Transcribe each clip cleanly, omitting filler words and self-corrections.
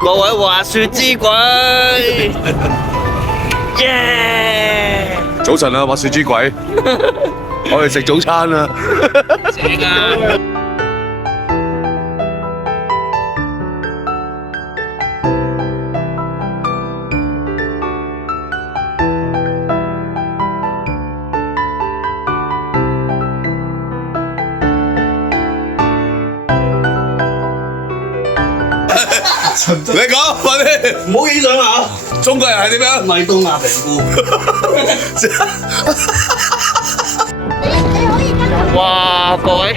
各位滑雪之鬼，耶！早晨啊，滑雪之鬼，我哋食早餐啦。正啊！你講快啲，唔好影相啊！中國人係點樣？咪東亞病夫。哇！各位，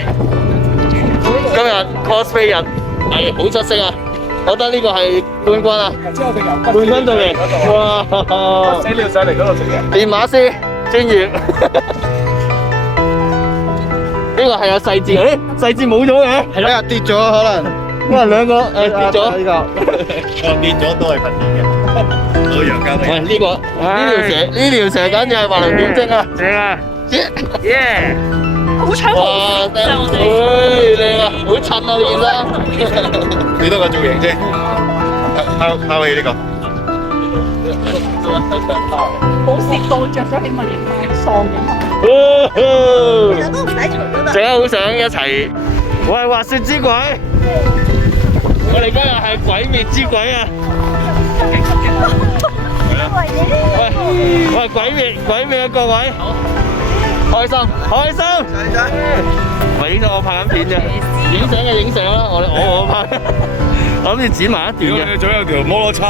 今日 cosplay 人係好出色啊！我覺得呢個係冠軍啊！冠軍隊嚟，哇！死了上嚟嗰度食嘢。練馬師專業，呢個係有細節嘅，細節冇咗嘅，係咯，跌咗可能。哇！兩個跌咗，呢個跌咗都係份面嘅，老楊家喂，呢條蛇簡直係畫龍點睛啊！正啊！耶！好長哇！靚啊！好襯啊！件衫。幾多個造型先？拋起呢個。冇蝕到，着咗起碼型喪嘅。其實都唔使除都得。大家好想一齊，喂滑雪之鬼！我哋今日係鬼滅之鬼啊！喂，鬼滅啊各位，開心！喂，影相我拍緊片啫，影相嘅影相啦，我拍，我諗住剪埋一段嘅。仲有條摩托車。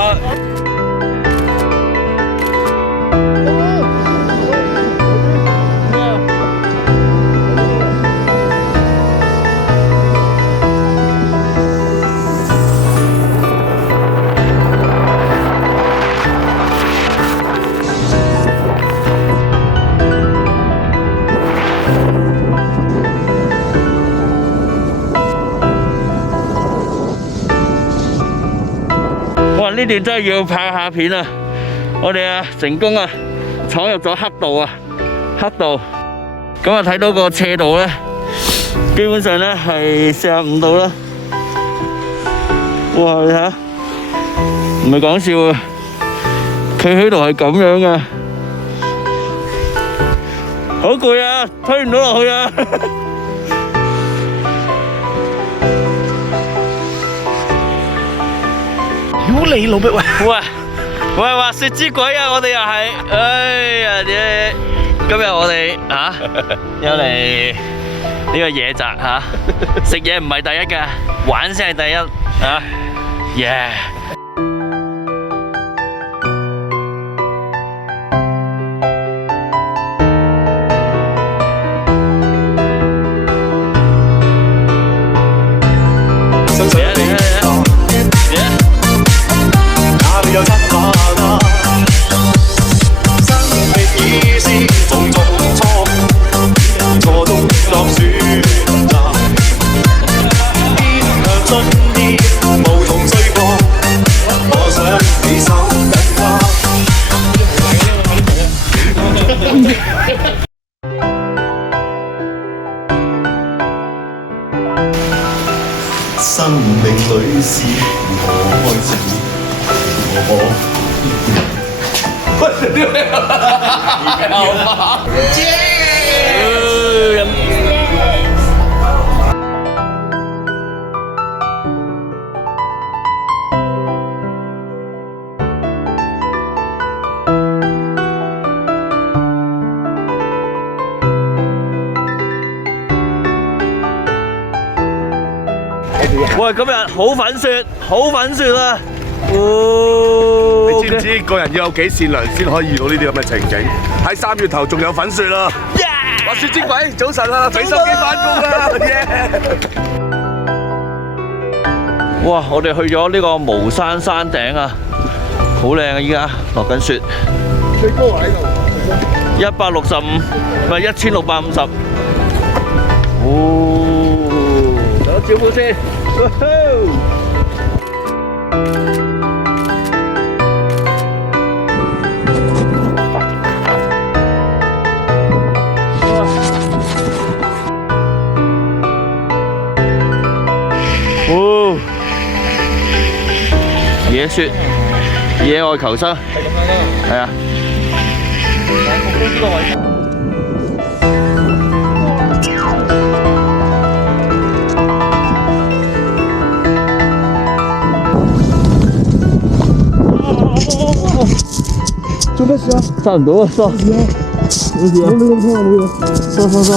哇！呢段真係要拍下片啊！我哋啊成功啊闖入咗黑道啊！黑道咁啊睇到個斜度咧，基本上咧係45度啦。哇！你睇下，唔係講笑啊！企喺度係咁樣噶，好攰啊！推唔到落去啊！屌你老味喂！喂，滑雪之鬼啊！我哋又係，哎呀今日我哋有嚟呢個野宅食嘢唔係第一㗎，玩先係第一耶！生命裏是如何開始？喂，今日好粉雪啊！你知唔知個人要有幾善良先可以遇到呢啲咁嘅情景？喺3月頭仲有粉雪啦！滑雪之鬼，早晨啦，俾心機返工啦！哇！我哋去咗呢個巫山山頂啊，好靚啊！依家落緊雪。最高喺度165，唔係1650。打招呼先。雪，野外求生。係啊。做咩事啊？差唔多啊，收。冇事啊，冇咁痛啊，冇嘢。收。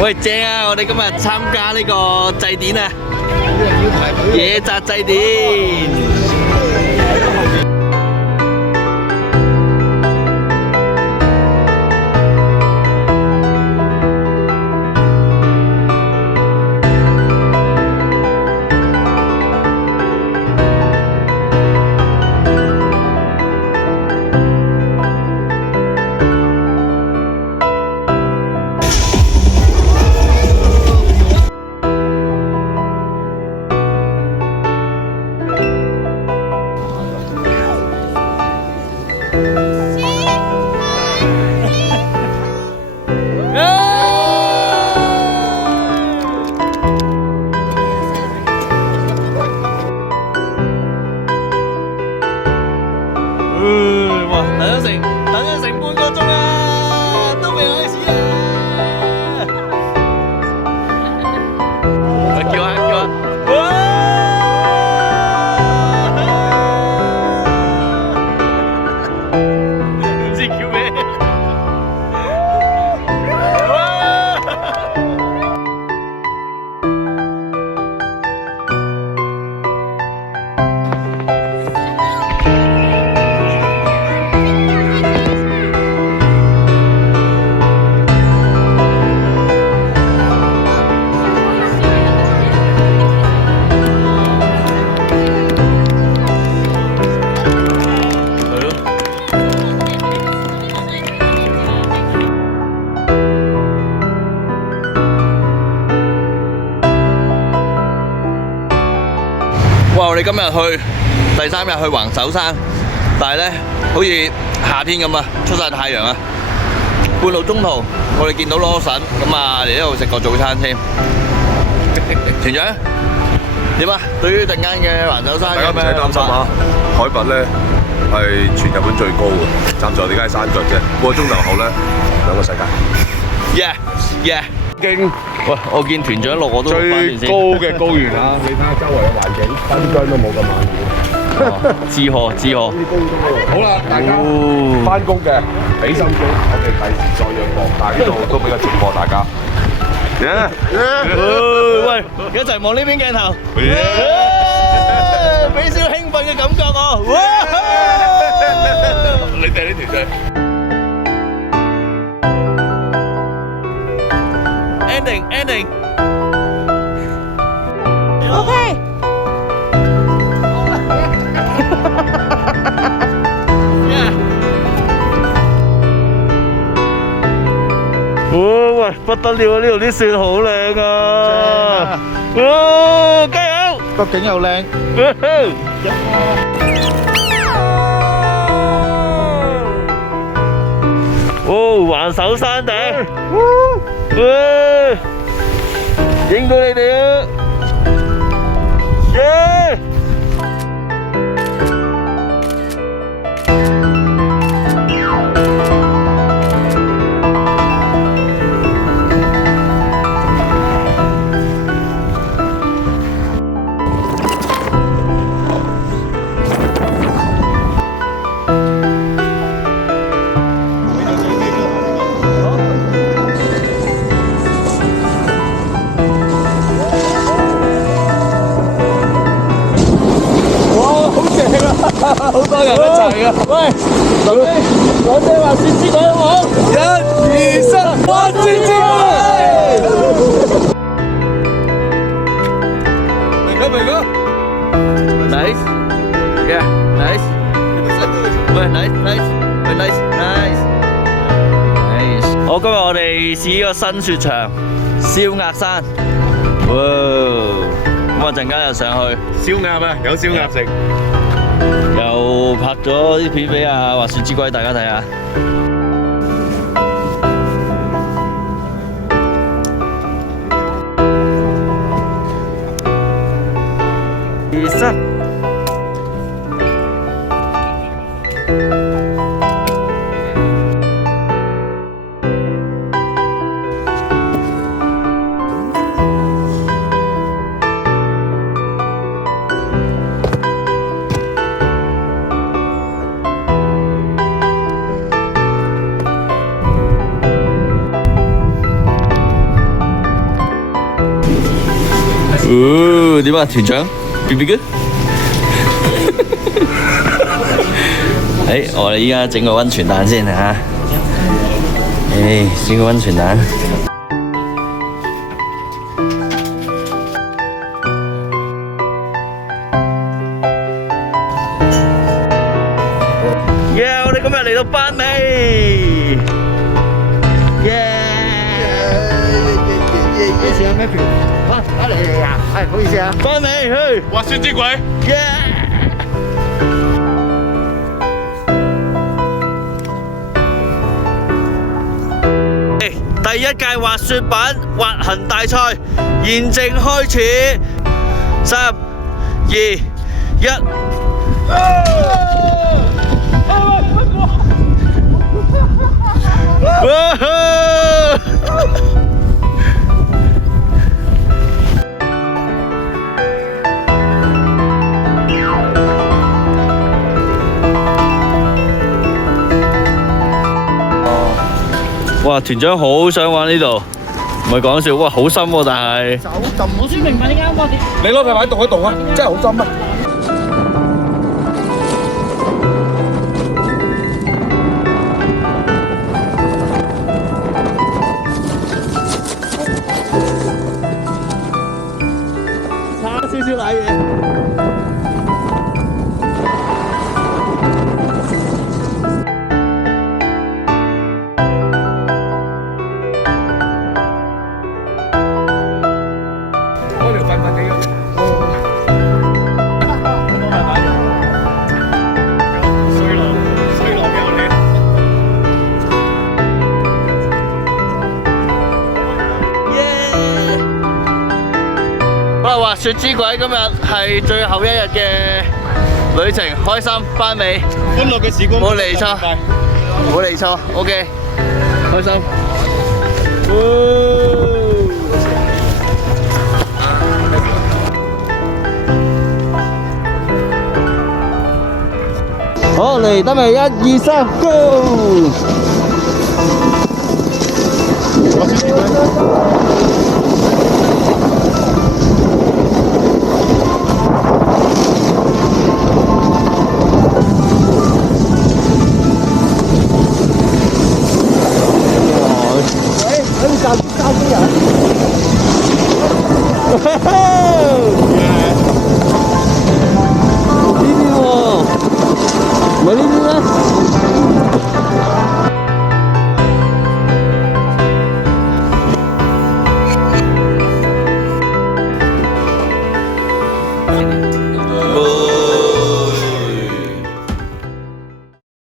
喂，正啊！我哋今日參加呢個祭典啊，野澤祭典。哇！等咗成半個鐘啊，都未開始啊！叫啊！唔知叫咩？哇！我哋今日去第3日去橫手山，但係咧好似夏天咁啊，出晒太陽啊！半路中途我哋見到羅神，咁啊嚟呢度食個早餐先。團長點啊？對於陣間嘅橫手山，大家唔使擔心啊，海拔咧係全日本最高嘅，站在我哋街山腳啫，半個鐘頭後咧兩個世界。Yeah， 經喂，我見團長錄我都錄返段先。最高嘅高原啊！你睇下周圍嘅環境，山姜都冇咁猛烈。志賀。好啦，大家翻工嘅俾心機，我哋第時再約過，但係呢度都比較直播大家。喂，一齊望呢邊鏡頭，俾少興奮嘅感覺我。你哋呢條仔 ending。OK。喂，不得了啊！呢度啲雪好靚啊！加油！個景又靚。橫手山頂，影到你哋啊！耶！好多人一齊啊！喂，我哋話雪之鬼好唔好？1、2、3，滑雪之鬼！明哥 ，nice， yeah， nice， 喂 nice， 好，今日我哋試呢個新雪場，燒鴨山。哇！咁啊陣間又上去，燒鴨啊，有燒鴨食。又拍咗啲片俾阿滑雪之龜大家睇下。二三。哦，點啊，團長 ？BB 哥？誒，我哋依家整個溫泉蛋先嚇。誒，整個溫泉蛋。耶！我哋今日嚟到班尾。耶！以前有咩票？啊，嚟啊！係，唔好意思啊。班尾去。滑雪之鬼。耶！第一屆滑雪板滑行大賽現正開始，3、2、1。哇！團長好想玩呢度，唔係講笑，哇！好深喎，但係我先明白點解我哋你攞塊牌動一動啊！真係好深啊！差少少瀨嘢。滑雪之鬼今日係最後一日嘅旅程，開心班尾，歡樂嘅時光冇嚟錯，冇嚟錯 ，OK， 開心。好嚟，得未？1、2、3，Go！滑雪之鬼。哈哈